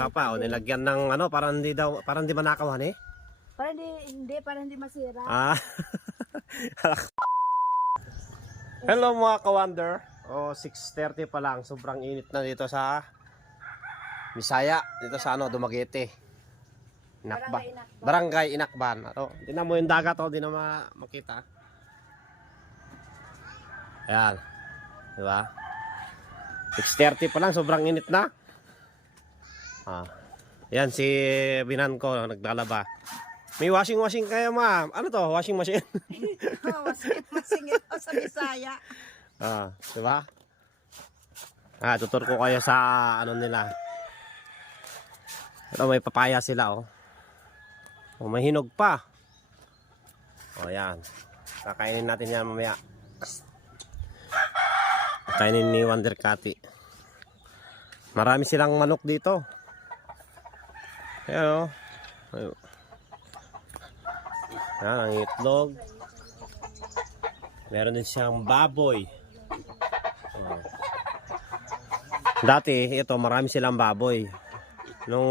ka pa, o nilagyan ng ano, parang hindi manakawan eh. Para hindi masira. Ah. Hello mga ka-wonder. 6:30 pa lang, sobrang init na dito sa Bisaya, dito sa ano, Dumaguete. Barangay Inakban. Tingnan mo yung dagat, di na makita. Ayan. Di ba? 6:30 pa lang, sobrang init na. Yan si binan ko, naglalaba. May washing kayo, ma'am. Ano to? Washing machine? Washing ito sa Bisaya. Di ba? Tutur ko kayo sa ano nila. May papaya sila, may hinog pa. Yan. Kakainin natin yan mamaya. Kakainin ni Wonder Cathy. Marami silang manok dito. Ayan, Ayun. Yan, ang itlog. Meron din siyang baboy. Dati, ito, marami silang baboy. Nung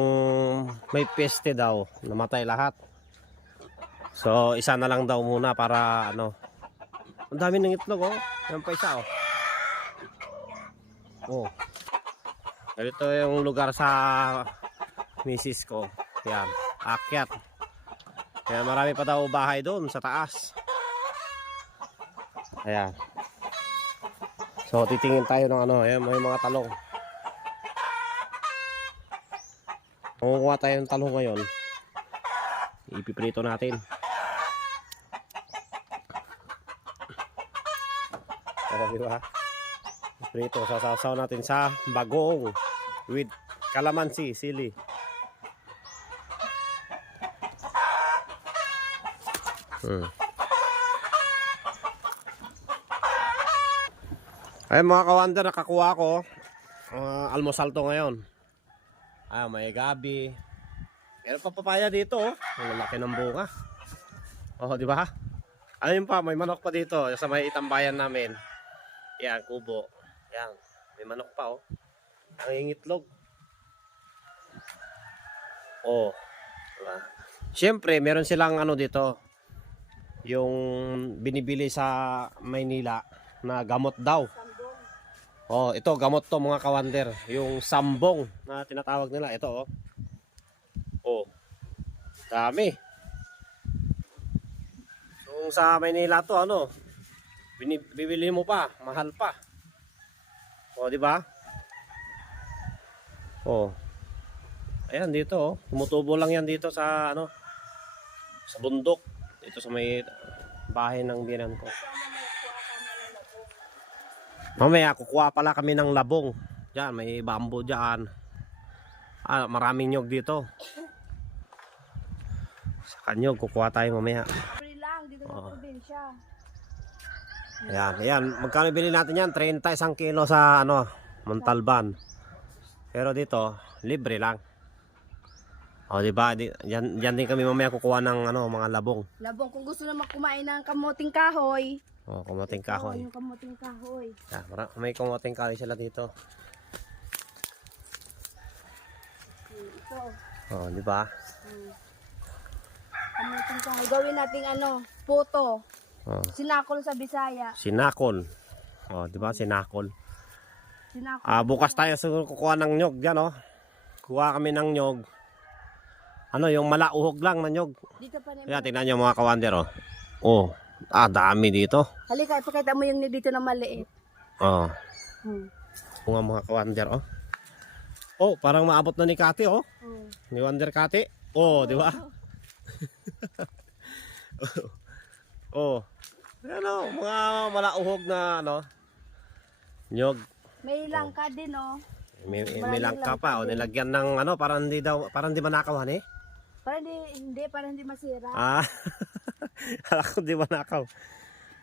may peste daw, namatay lahat. So, isa na lang daw muna para ano. Ang dami ng itlog, Yan pa isa, Ito yung lugar sa misis ko. Yan, akyat. Kaya marami pa daw bahay doon sa taas. Ayan. So, titingin tayo ng ano. Ayan, may mga talong. Kukuha tayo ng talong ngayon. Ipiprito natin. Diba? Prito, sasaw natin sa bagong with calamansi, sili. Ayun mga ka-wonder, nakakuha ko almusal to ngayon. May gabi. Meron pa papaya dito, ang lalaki ng bunga. Di ba? Ayun pa, may manok pa dito sa may itambayan namin. Yan, kubo. Yan, may manok pa, ang itlog. Diba? Siyempre, meron silang ano dito, yung binibili sa Maynila na gamot daw. Ito, gamot to mga ka-wonder. Yung sambong na tinatawag nila. Ito, dami. Yung sa Maynila to, bibili mo pa, mahal pa. Di ba? Ayan dito, tumutubo lang yan dito sa sa bundok. Dito sa may bahay ng binan ko. Mamaya kukuha pala kami ng labong. Diyan, may bamboo diyan. Maraming nyog dito. Sa kanyog, kukuha tayo mamaya. Dito sa probinsya. Ayan. Magkano bilhin natin yan? 30 isang kilo sa Montalban. Pero dito, libre lang. Diba? Diyan din kami mamaya kukuha ng mga labong. Labong, kung gusto naman kumain ng kamuting kahoy. Kamuting kahoy. Yung kamuting kahoy. May kamuting kahoy sila dito. Ito. Diba? Kamuting kahoy. Gawin nating puto. Sinakol sa Bisaya. Sinakol. Diba? Sinakol. Sinakol. Bukas tayo kukuha ng nyog dyan, Kuha kami ng nyog. Yung malauhog lang na nyog. Dito pa naman. Kaya tingnan nyo mga ka-wonder, dami dito. Halika, ipakita mo yung dito na maliit. Mga ka-wonder, parang maabot na ni Cathy, Ni Wonder Cathy. Di ba? Mga malauhog na nyog. May langka din, May langka pa, nilagyan ng parang hindi manakawan eh. Para hindi masira. Alam ko di manakaw.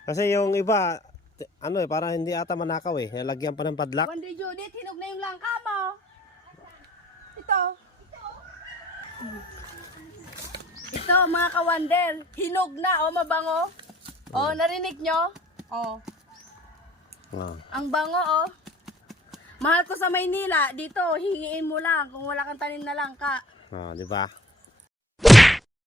Kasi yung iba, parang hindi ata manakaw eh. Nilagyan pa ng padlock. Wonder Judith, hinog na yung langka mo. Ito. Ito mga ka-wonder, hinog na, mabango. Narinig nyo? Ang bango, Mahal ko sa Maynila, dito, hingiin mo lang kung wala kang tanim na langka. Oh, di ba?